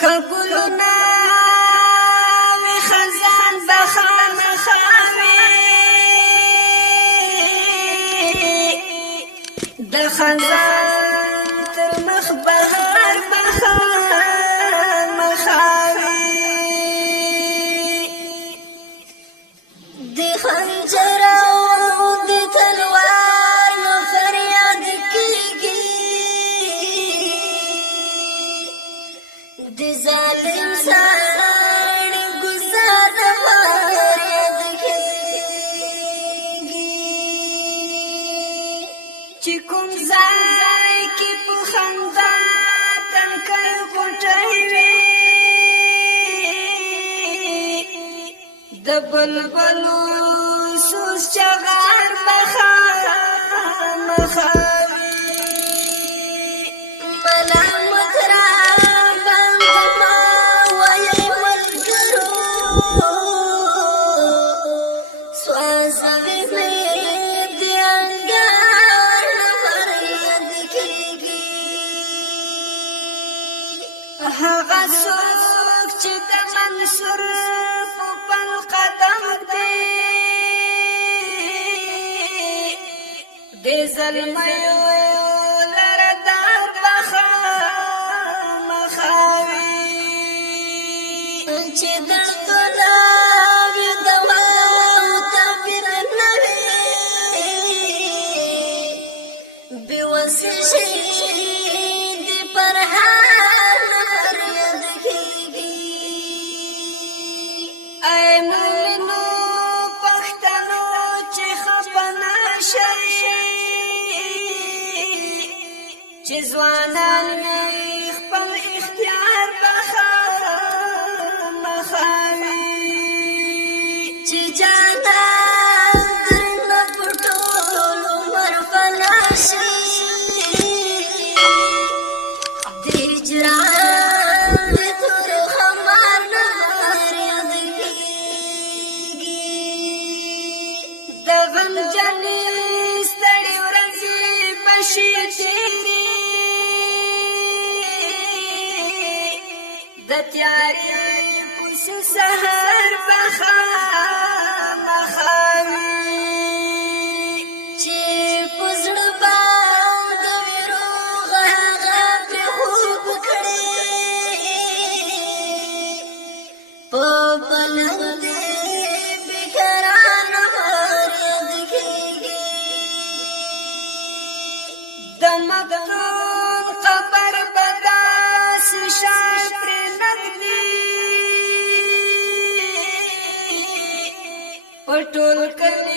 کګلنا وی خزان بخان خاوي د خزان تر مخ بهار بخان مخاوي د خنجر او د تلوار نو فریاد کیږي د ظالم ساړي گزار فریاد کیږي چې کوم ځای کې په خندا تنکر غوټي وي د بلبلو سوس چغار بخار مخاوي ملامت را باندې ما وایي ملګرو سوځوي مې د انګار فریاد کیږي هغه څوک چې د منصور په پل قدم دی د زلمیو لردار بخان مخاوي چې د ګلابي دوا او تعبیر نه وي بېوسه شي د پرهار فریاد کیږي اے مومنو پښتنو چې خفه نشئ چې ځوانان خپل اختیار بخان مخاوي چې جانا درنه پټول عمر فنا شي د هجران تور خمار فریاد کیږي د غم جنې ستړي ورځې بشي تیرې د تیارې پوس سحر بخان مخاوي چې پزړه باندې وروغ هغه پرې خوب کړي په بلند بېقرار فریاد کیږي د مفتون قبر بداس شان پر نغدي پټول کلی